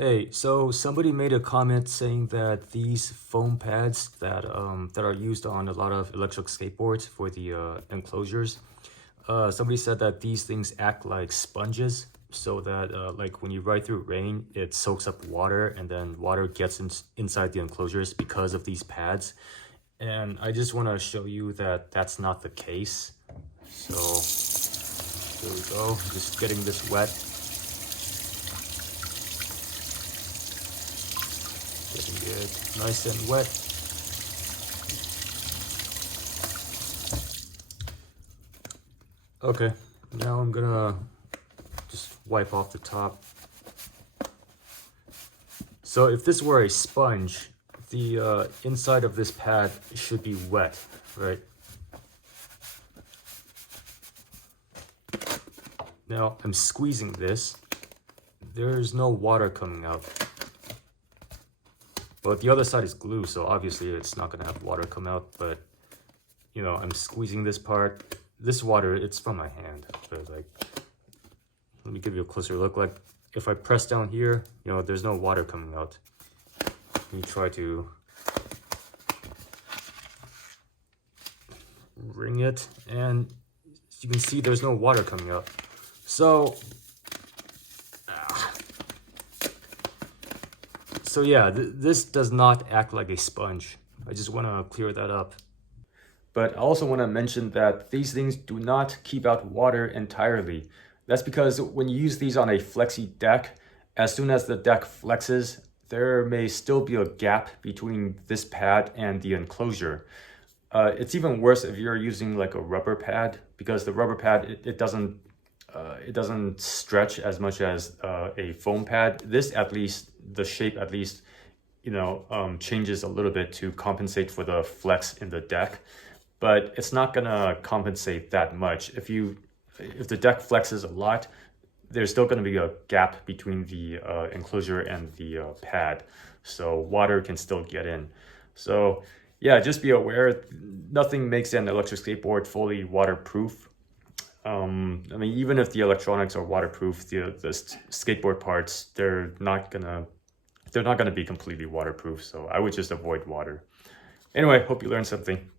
Hey, so somebody made a comment saying that these foam pads that are used on a lot of electric skateboards for the enclosures, somebody said that these things act like sponges, so that like when you ride through rain, it soaks up water, and then water gets inside the enclosures because of these pads. And I just want to show you that that's not the case. So here we go. Just getting this wet. Getting it nice and wet. Okay, now I'm gonna just wipe off the top. So if this were a sponge, the inside of this pad should be wet, right? Now I'm squeezing this. There's no water coming out. But the other side is glue, so obviously it's not gonna have water come out, but you know, I'm squeezing this part. This water, it's from my hand, but like, let me give you a closer look. Like, if I press down here, you know, there's no water coming out. Let me try to wring it, and as you can see, there's no water coming out. So yeah, this does not act like a sponge. I just want to clear that up. But I also want to mention that these things do not keep out water entirely. That's because when you use these on a flexi deck, as soon as the deck flexes, there may still be a gap between this pad and the enclosure. It's even worse if you're using like a rubber pad, because the rubber pad, it doesn't stretch as much as a foam pad. This, at least, the shape at least, you know, changes a little bit to compensate for the flex in the deck, but it's not gonna compensate that much. If the deck flexes a lot, there's still gonna be a gap between the enclosure and the pad, so water can still get in. So yeah, just be aware, nothing makes an electric skateboard fully waterproof. I mean, even if the electronics are waterproof, the skateboard parts, they're not gonna be completely waterproof. So I would just avoid water. Anyway, hope you learned something.